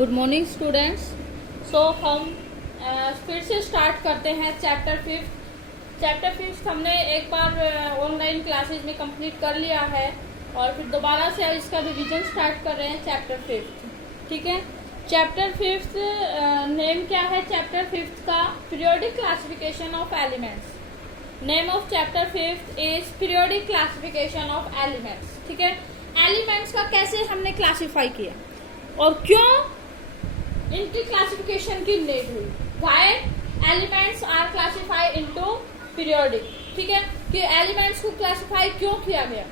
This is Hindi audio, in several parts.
Good morning students. सो हम फिर से स्टार्ट करते हैं चैप्टर फिफ्थ हमने एक बार ऑनलाइन क्लासेज में कंप्लीट कर लिया है और फिर दोबारा से इसका रिवीजन स्टार्ट कर रहे हैं चैप्टर फिफ्थ। ठीक है, चैप्टर फिफ्थ नेम क्या है चैप्टर फिफ्थ का? Periodic classification of elements. Name of chapter fifth is periodic classification of elements. ठीक है, एलिमेंट्स का कैसे हमने क्लासिफाई किया और क्यों इनकी क्लासिफिकेशन की नीड हुई, why elements are classified into periodic. ठीक है, कि एलिमेंट्स को क्लासिफाई क्यों किया गया।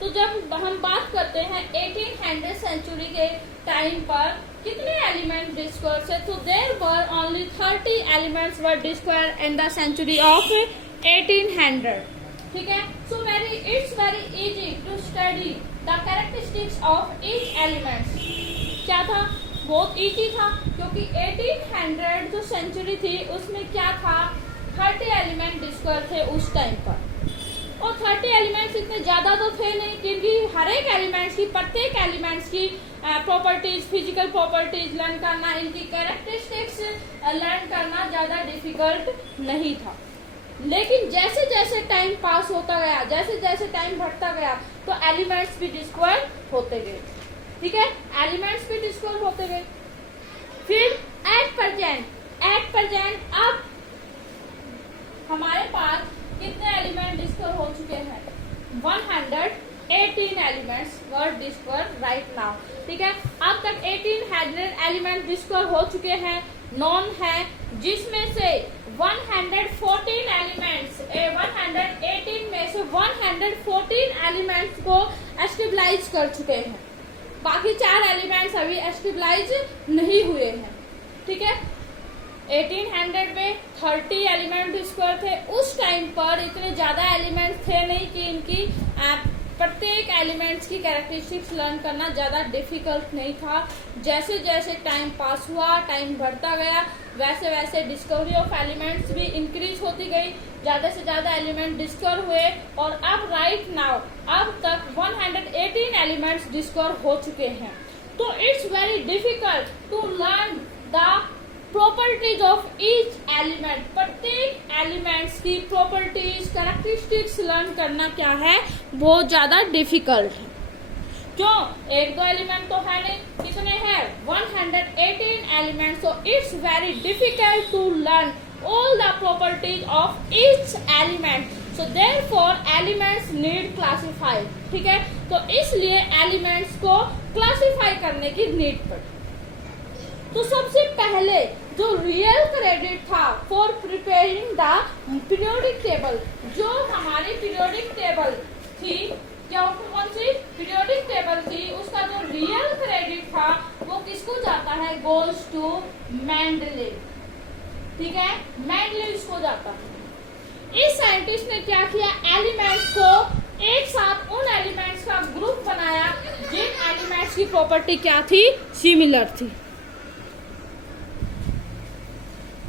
तो जब हम बात करते हैं 1800 सेंचुरी के टाइम पर कितने एलिमेंट डिस्कवर थे, तो there were only 30 elements were discover in the century of 1800। ठीक है, so it's very easy to study the characteristics of each elements. क्या था? बहुत इजी था, क्योंकि 1800 जो सेंचुरी थी उसमें क्या था, 30 एलिमेंट डिस्कवर थे उस टाइम पर। और 30 एलिमेंट्स इतने ज्यादा तो थे नहीं, क्योंकि हर एक एलिमेंट्स की, प्रत्येक एलिमेंट्स की प्रॉपर्टीज, फिजिकल प्रॉपर्टीज लर्न करना, इनकी कैरेक्टरिस्टिक्स लर्न करना ज्यादा डिफिकल्ट नहीं था। लेकिन जैसे जैसे टाइम पास होता गया, जैसे जैसे टाइम बढ़ता गया, तो एलिमेंट्स भी डिस्कवर होते गए। ठीक है, एलिमेंट्स भी डिस्कवर होते गए। फिर एट प्रेजेंट अब हमारे पास कितने एलिमेंट डिस्कवर हो चुके हैं? 118 elements were discover right now. ठीक है, अब तक 1800 एलिमेंट डिस्कवर हो चुके हैं, नॉन है, जिसमें से 114 एलिमेंट्स 118 में से 114 एलिमेंट्स को स्टेबलाइज कर चुके हैं। बाकी 4 एलिमेंट्स अभी स्टेबलाइज नहीं हुए हैं। ठीक है, 1800 में 30 एलिमेंट डिस्कवर थे। उस टाइम पर इतने ज्यादा एलिमेंट्स थे नहीं कि इनकी प्रत्येक एलिमेंट्स की कैरेक्टरिस्टिक्स लर्न करना ज्यादा डिफिकल्ट नहीं था। जैसे जैसे टाइम पास हुआ, टाइम बढ़ता गया, वैसे वैसे डिस्कवरी ऑफ एलिमेंट्स भी इंक्रीज होती गई, ज्यादा से ज्यादा एलिमेंट डिस्कवर हुए और अब राइट नाउ अब तक 118 एलिमेंट्स डिस्कवर हो चुके हैं। तो it's very difficult to learn the properties of each element. प्रत्येक एलिमेंट्स की प्रॉपर्टीज, कैरेक्टरिस्टिक्स लर्न करना क्या है, बहुत ज्यादा डिफिकल्ट है। क्यों? एक दो एलिमेंट तो है नहीं, कितने हैं? 118 elements. So it's very difficult to learn all the properties of each element, so therefore elements need classified। ठीक है, तो इसलिए एलिमेंट्स को क्लासिफाई करने की नीड पड़ी। तो सबसे पहले जो रियल क्रेडिट था for preparing the periodic table, जो हमारी पीरियोडिक टेबल थी, क्या कौन सी पीरियोडिक टेबल थी, उसका जो रियल क्रेडिट था वो किसको जाता है? Goes to Mendeleev. ठीक है, मेंडलीव को जाता है। इस साइंटिस्ट ने क्या किया, एलिमेंट्स को एक साथ उन एलिमेंट्स का ग्रुप बनाया जिन एलिमेंट्स की प्रॉपर्टी क्या थी, सिमिलर थी।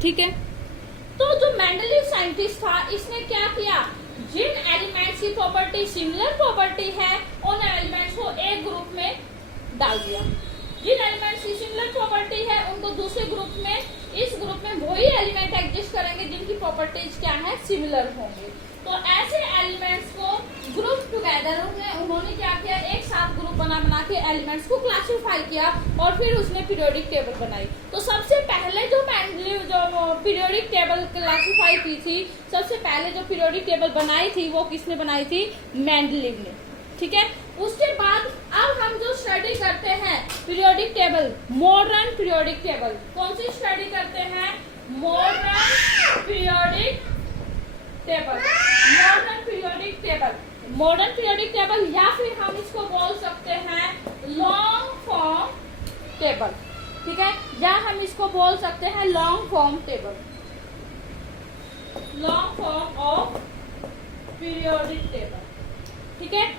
ठीक है, तो जो मेंडलीव साइंटिस्ट था इसने क्या किया, जिन एलिमेंट्स की प्रॉपर्टी सिमिलर प्रॉपर्टी है उन एलिमेंट्स को एक ग्रुप में डाल दिया। जिन एलिमेंट्स की सिमिलर प्रॉपर्टी है उनको दूसरे ग्रुप में, इस ग्रुप में वही एलिमेंट एग्जिस्ट करेंगे जिनकी प्रॉपर्टीज क्या है, सिमिलर होंगे। तो ऐसे एलिमेंट्स को ग्रुप टुगेदर उन्होंने क्या किया, एक साथ ग्रुप बना के एलिमेंट्स को क्लासिफाई किया और फिर उसने पीरियोडिक टेबल बनाई। तो सबसे पहले जो मेंडलीव जो पीरियोडिक टेबल क्लासिफाई की थी, सबसे पहले जो पीरियोडिक टेबल बनाई थी वो किसने बनाई थी? मेंडलीव ने। ठीक है, उसके बाद अब हम जो स्टडी करते हैं periodic table, modern periodic table, कौन सी स्टडी करते हैं? Modern periodic table. Modern periodic table, modern periodic table, या फिर हम इसको बोल सकते हैं लॉन्ग फॉर्म टेबल। ठीक है, या हम इसको बोल सकते हैं long form table, long form of periodic table. ठीक है,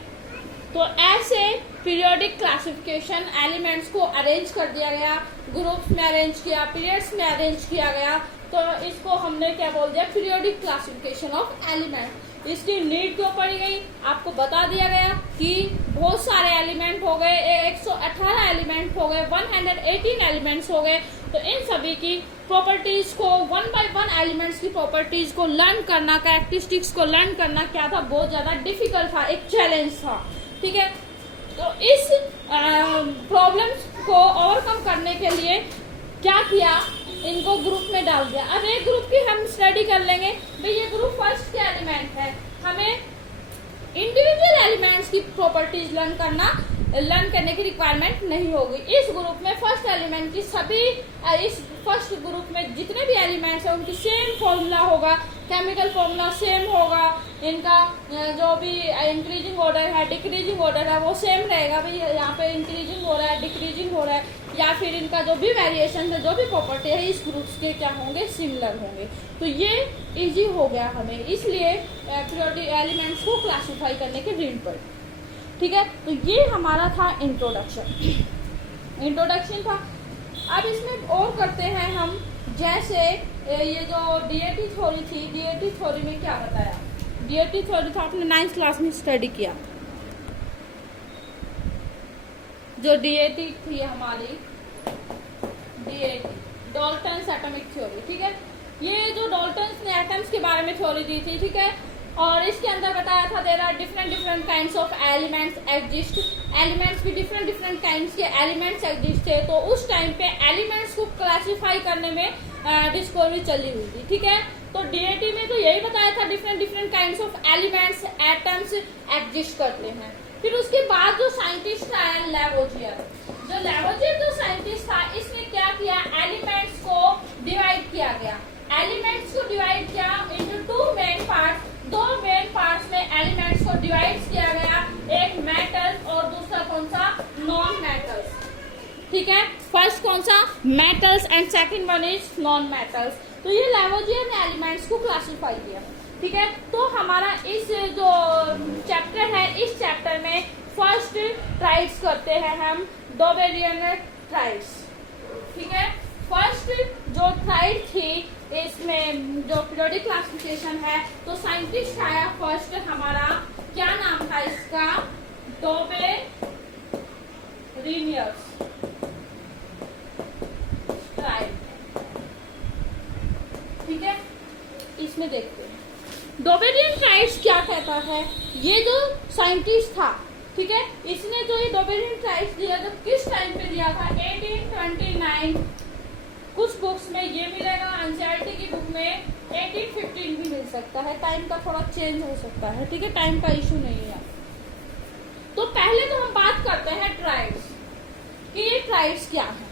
तो ऐसे पीरियोडिक क्लासिफिकेशन एलिमेंट्स को अरेंज कर दिया गया, ग्रुप्स में अरेंज किया, पीरियड्स में अरेंज किया गया, तो इसको हमने क्या बोल दिया, पीरियोडिक क्लासिफिकेशन ऑफ एलिमेंट। इसकी नीड क्यों पड़ी गई, आपको बता दिया गया कि बहुत सारे एलिमेंट हो गए, 118 एलिमेंट हो गए, 118 एलिमेंट्स हो गए। तो इन सभी की प्रॉपर्टीज को वन बाय वन एलिमेंट्स की प्रॉपर्टीज को लर्न करना, कैरेक्टरिस्टिक्स को लर्न करना क्या था, बहुत ज्यादा डिफिकल्ट था, एक चैलेंज था। ठीक है, तो इस प्रॉब्लम्स को ओवरकम करने के लिए क्या किया, इनको ग्रुप में डाल दिया। अब एक ग्रुप की हम स्टडी कर लेंगे, भाई ये ग्रुप फर्स्ट के एलिमेंट है, हमें इंडिविजुअल एलिमेंट्स की प्रॉपर्टीज लर्न करने की रिक्वायरमेंट नहीं होगी। इस ग्रुप में फर्स्ट एलिमेंट की सभी, इस फर्स्ट ग्रुप में जितने भी एलिमेंट्स हैं उनकी सेम फॉर्मूला होगा, केमिकल फॉर्मूला सेम होगा, इनका जो भी इंक्रीजिंग ऑर्डर है, डिक्रीजिंग ऑर्डर है वो सेम रहेगा। भाई यहाँ पे इंक्रीजिंग हो रहा है, डिक्रीजिंग हो रहा है, या फिर इनका जो भी वेरिएशन है, जो भी प्रॉपर्टी है इस ग्रुप्स के क्या होंगे, सिमिलर होंगे। तो ये इजी हो गया हमें, इसलिए पीरियोडिक एलिमेंट्स को क्लासिफाई करने की नीड पड़ी। ठीक है, तो ये हमारा था इंट्रोडक्शन था। अब इसमें और करते हैं हम, जैसे ये जो डीएटी थ्योरी थी, डीएटी थ्योरी में क्या बताया, डीएटी थ्योरी था आपने 9th क्लास में स्टडी किया। जो डीएटी थी हमारी, डीएटी डाल्टन्स एटॉमिक थ्योरी। ठीक है, ये जो डाल्टन्स ने एटम्स के बारे में थ्योरी दी थी। ठीक है, और इसके अंदर बताया था there are different kinds of elements exist, elements भी डिफरेंट काइंड्स के एलिमेंट्स एग्जिस्ट थे। तो उस टाइम पे एलिमेंट्स को क्लासिफाई करने में डिस्कवरी चली हुई थी। ठीक है, तो डीएटी में तो यही बताया था different kinds of elements atoms exist करते हैं। फिर उसके बाद जो साइंटिस्ट आया लैवोजियर, जो साइंटिस्ट था, इसने क्या किया, एलिमेंट्स को डिवाइड किया गया। एलिमेंट्स को डिवाइड किया इनटू टू मेन पार्ट्स, दो मेन पार्ट्स में एलिमेंट्स को डिवाइड किया गया, एक मेटल्स और दूसरा कौन सा, नॉन मेटल्स। ठीक है, फर्स्ट कौन सा, metals and second one is non metals. तो ये लैवोजियर ने एलिमेंट्स को क्लासिफाई किया। ठीक है, तो हमारा इस जो चैप्टर है, इस चैप्टर में फर्स्ट ट्राइड्स करते हैं हम, डोबेरियन ट्राइड्स। ठीक है, फर्स्ट जो ट्राइड थी इसमें जो पीरियोडिक क्लासिफिकेशन है, तो साइंटिस्ट आया फर्स्ट हमारा, क्या नाम था इसका, डोबेरियस ट्राइड। ठीक है, इसमें देखते हैं डोबेरियन ट्राइड्स क्या कहता है। ये जो साइंटिस्ट था, ठीक है, इसने जो ये डोबेरियन ट्राइड्स दिया, तो किस टाइम पे दिया था, 1829। कुछ बुक्स में ये मिलेगा, एनसीईआरटी की बुक में 1815 भी मिल सकता है, टाइम का थोड़ा चेंज हो सकता है। ठीक है, टाइम का इशू नहीं है। तो पहले तो हम बात करते हैं ट्राइड्स कि ये ट्राइड्स क्या है।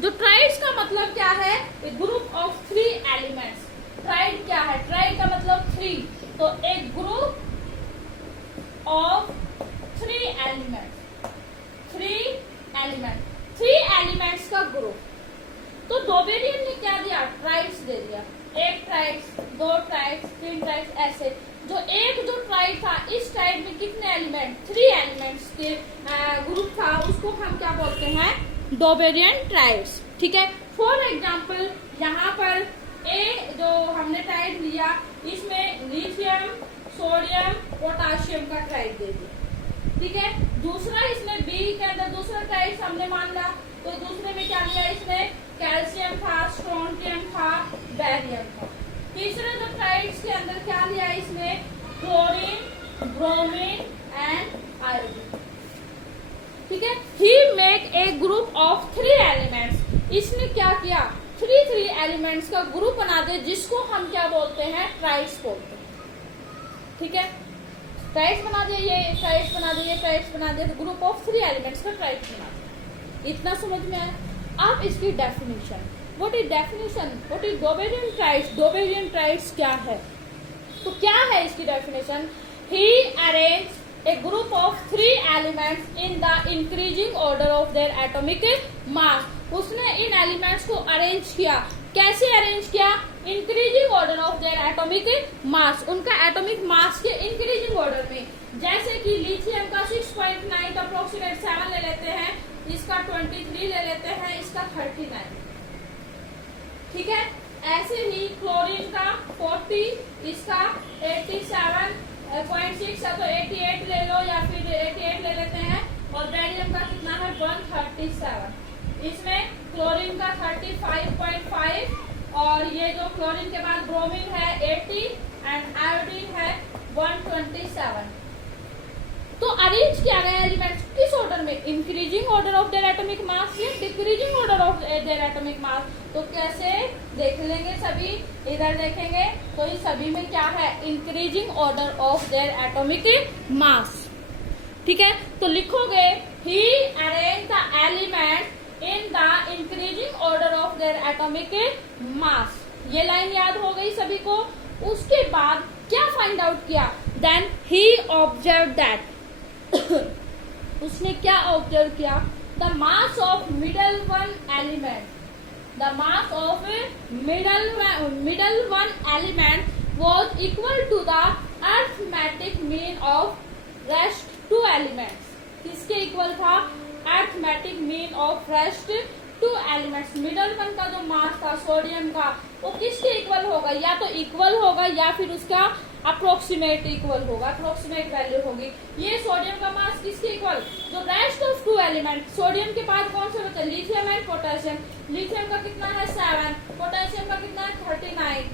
जो ट्राइड्स का मतलब क्या है, ग्रुप ऑफ 3 एलिमेंट्स। ट्राइड क्या है, ट्राइड का मतलब 3, तो एक ग्रुप ऑफ 3 एलिमेंट्स का ग्रुप। तो डोबेरियन ने क्या दिया, ट्राइड्स दे दिया, एक ट्राइड्स, 2 ट्राइड्स, 3 ट्राइड्स, ऐसे। जो ट्राइड था, इस ट्राइड में कितने एलिमेंट, 3 एलिमेंट्स के ग्रुप था, उसको हम क्या बोलते हैं, डोबेरियन ट्राइड्स। ठीक है, फॉर एग्जाम्पल यहाँ पर जो हमने ट्राइड लिया, इसमें लिथियम, सोडियम, पोटाशियम का ट्राइड दे दिया। ठीक है, दूसरा इसमें बी के अंदर दूसरा ट्राइड हमने मान लिया, तो दूसरे में क्या लिया, इसमें कैल्शियम था, स्ट्रोंटियम था, बैरियम था। तीसरे जो ट्राइड्स के अंदर क्या लिया, इसमें क्लोरीन, ब्रोमीन एंड आयोडीन। ठीक है, he make a group of 3 elements. इसने क्या किया, 3 एलिमेंट्स का ग्रुप बना दे, जिसको हम क्या बोलते हैं, ट्राइड्स बोलते हैं। ठीक है, ट्राइड्स बना दिए, ये ट्राइड्स बना दिए, ट्राइड्स बना दिए, तो ग्रुप ऑफ 3 एलिमेंट्स का ट्राइड्स बना दिया। इतना समझ में आया। अब इसकी definition, what is definition, what is Dobereiner triads, Dobereiner triads क्या है, तो क्या है इसकी definition, he arrange a group of 3 elements in the increasing order of their atomic mass. उसने इन एलिमेंट्स को अरेंज किया, कैसे अरेंज किया, increasing order of their atomic mass, उनका एटॉमिक मास के इंक्रीजिंग ऑर्डर में। जैसे कि लिथियम का 6.9 का अप्रोक्सीमेट 7 ले लेते हैं, इसका 23 ले लेते हैं, इसका 39। ठीक है, ऐसे ही क्लोरीन का 40, इसका 87.6 है, तो 88 ले लो या फिर 88 ले लेते हैं। और बेरियम का कितना है 137, इसमें क्लोरीन का 35.5, और ये जो क्लोरीन के बाद ब्रोमीन है 80 एंड आयोडीन है 127। तो अरेंज किया गया एलिमेंट्स किस ऑर्डर में, increasing order of their atomic mass या decreasing order of their atomic mass. तो कैसे देख लेंगे, सभी इधर देखेंगे तो इस सभी में क्या है, increasing order of their atomic mass. ठीक है, तो लिखोगे he arrange the element in the increasing order of their atomic mass. ये लाइन याद हो गई सभी को। उसके बाद क्या फाइंड आउट किया, देन ही ऑब्जर्व दैट उसने क्या ऑब्जर्व किया, the mass of middle one element, the mass of middle one element was equal to the arithmetic mean of rest two elements. किसके इक्वल था, arithmetic mean of rest two elements. Middle one का जो मास था सोडियम का, वो किसके इक्वल होगा, या तो इक्वल होगा या फिर उसका अप्रोक्सीमेट इक्वल होगा, अप्रोक्सीमेट वैल्यू होगी। ये सोडियम का मास किसके इक्वल, जो rest of two element, sodium के बाद कौन से बचे, लिथियम एंड पोटेशियम। लिथियम का कितना है 7, पोटेशियम का कितना है 39,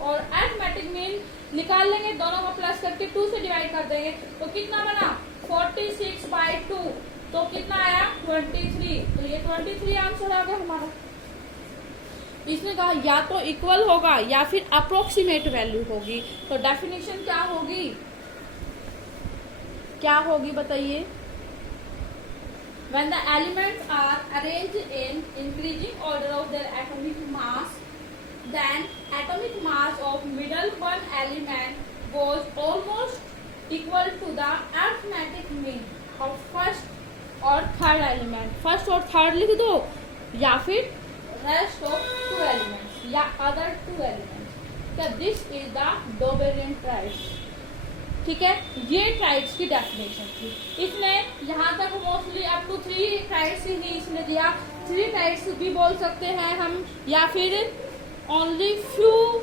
और अर्थमेटिक मीन निकाल लेंगे, दोनों को प्लस करके 2 से डिवाइड कर देंगे, तो कितना बना 46/2, तो कितना आया 23। तो ये 23 आंसर आ गया हमारा। इसने कहा या तो इक्वल होगा या फिर अप्रोक्सीमेट वैल्यू होगी। तो डेफिनेशन क्या होगी, क्या होगी बताइए। When the elements are arranged in increasing order of their atomic mass, then atomic mass of middle one element was almost equal to the arithmetic mean of first और थर्ड एलिमेंट। फर्स्ट और थर्ड लिख दो, या फिर रेस्ट ऑफ 2 एलिमेंट्स या other 2 elements. This is the Dobereiner triads. ठीक है, ये ट्राइड्स की डेफिनेशन थी। इसने यहाँ तक मोस्टली अप टू 3 ट्राइड्स ही इसने दिया। 3 ट्राइड्स भी बोल सकते हैं हम, या फिर ओनली फ्यू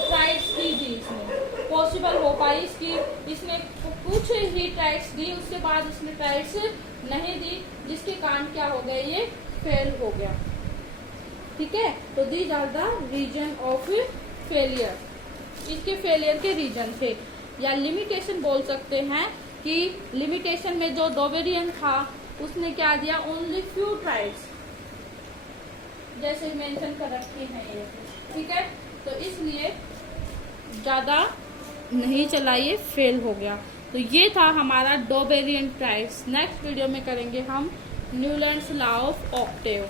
ट्राइड्स ही दी इसने, पॉसिबल हो पाई इसकी। इसने कुछ ही ट्राइड्स दी, उसके बाद इसने ट्राइड्स नहीं दी, जिसके कारण क्या हो गया, ये फेल हो गया। ठीक है, तो these are the reason of failure. इसके फेलियर के रीजन थे, या लिमिटेशन बोल सकते हैं कि लिमिटेशन में जो डोबेरियन था उसने क्या दिया, ओनली फ्यू ट्राइड्स, जैसे मेंशन कर रखी है ये। ठीक है, तो इसलिए ज्यादा नहीं चला, ये फेल हो गया। तो ये था हमारा डोबेरियन ट्राइड्स। नेक्स्ट वीडियो में करेंगे हम न्यूलैंड्स लॉ ऑफ ऑक्टेव।